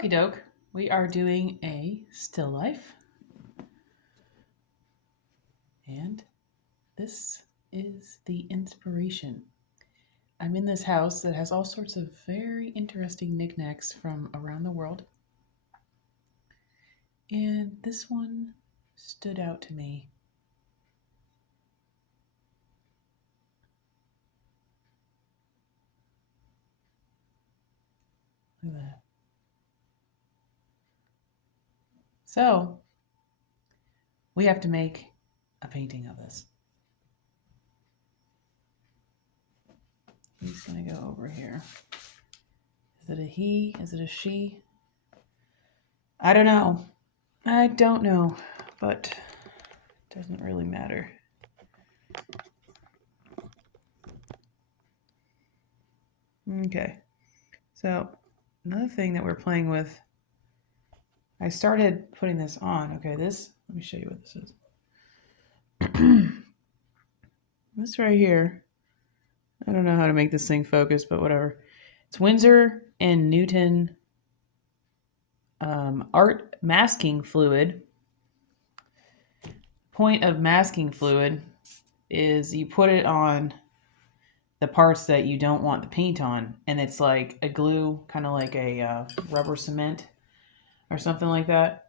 Okie doke, we are doing a still life. And this is the inspiration. I'm in this house that has all sorts of very interesting knickknacks from around the world. And this one stood out to me. Look at that. So, we have to make a painting of this. I'm just going to go over here. Is it a he? Is it a she? I don't know. But it doesn't really matter. Okay. So, another thing that we're playing with, I started putting this on. Okay, let me show you what this is. This right here, I don't know how to make this thing focus, but whatever. It's Winsor & Newton art masking fluid. Point of masking fluid is you put it on the parts that you don't want the paint on, and it's like a glue, kind of like a rubber cement or something like that.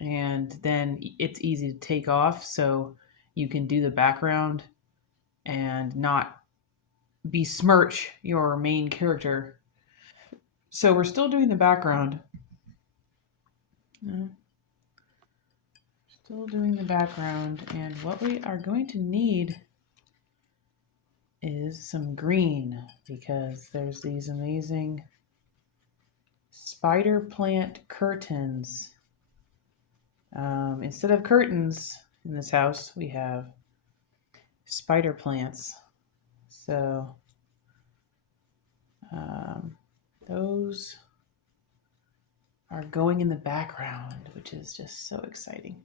And then it's easy to take off, so you can do the background and not besmirch your main character. So we're still doing the background. Still doing the background, and what we are going to need is some green, because there's these amazing spider plant curtains. Instead of curtains in this house, we have spider plants. So those are going in the background, which is just so exciting.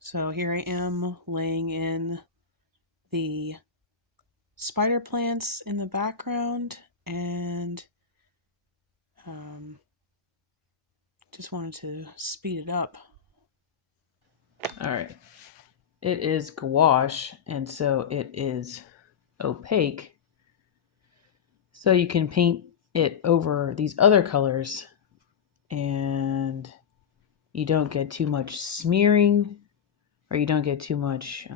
So here I am laying in the spider plants in the background, and just wanted to speed it up. All right. It is gouache, and so it is opaque. So you can paint it over these other colors, and you don't get too much smearing, or you don't get too much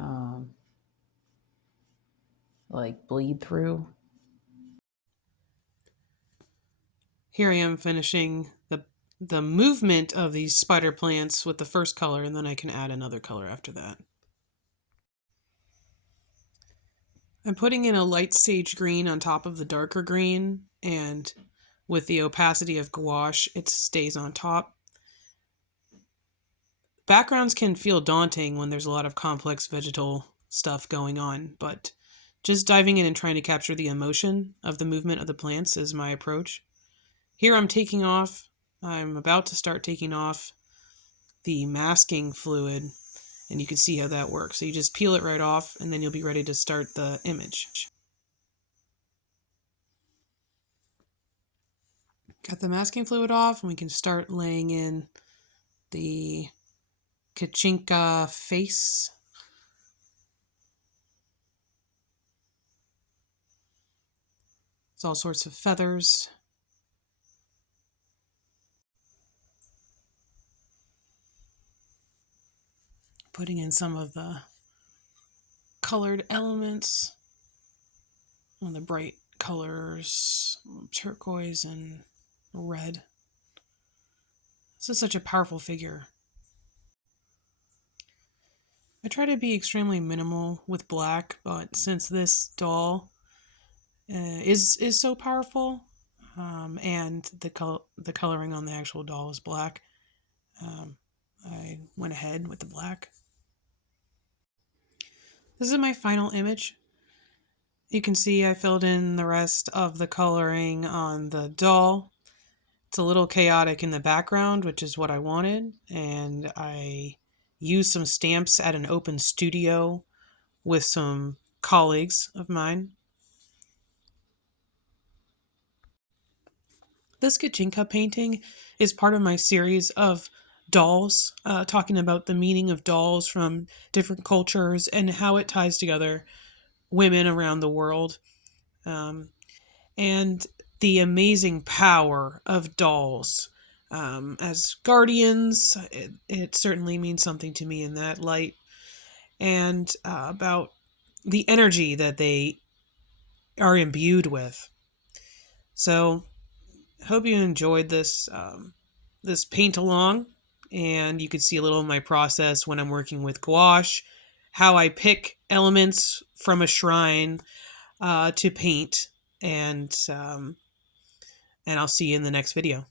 like bleed through. Here I am finishing the movement of these spider plants with the first color, and then I can add another color after that. I'm putting in a light sage green on top of the darker green, and with the opacity of gouache, it stays on top. Backgrounds can feel daunting when there's a lot of complex vegetal stuff going on, but just diving in and trying to capture the emotion of the movement of the plants is my approach. Here I'm about to start taking off the masking fluid, and you can see how that works. So you just peel it right off, and then you'll be ready to start the image. Got the masking fluid off, and we can start laying in the kachinka face. It's all sorts of feathers. Putting in some of the colored elements on the bright colors, turquoise and red. This is such a powerful figure. I try to be extremely minimal with black, but since this doll is so powerful, and the coloring on the actual doll is black, I went ahead with the black. This is my final image. You can see I filled in the rest of the coloring on the doll. It's a little chaotic in the background, which is what I wanted, and I used some stamps at an open studio with some colleagues of mine. This kachinka painting is part of my series of dolls, talking about the meaning of dolls from different cultures and how it ties together women around the world, um, and the amazing power of dolls. As guardians, it certainly means something to me in that light, and about the energy that they are imbued with. So, hope you enjoyed this paint along, and you could see a little of my process when I'm working with gouache, how I pick elements from a shrine to paint, and I'll see you in the next video.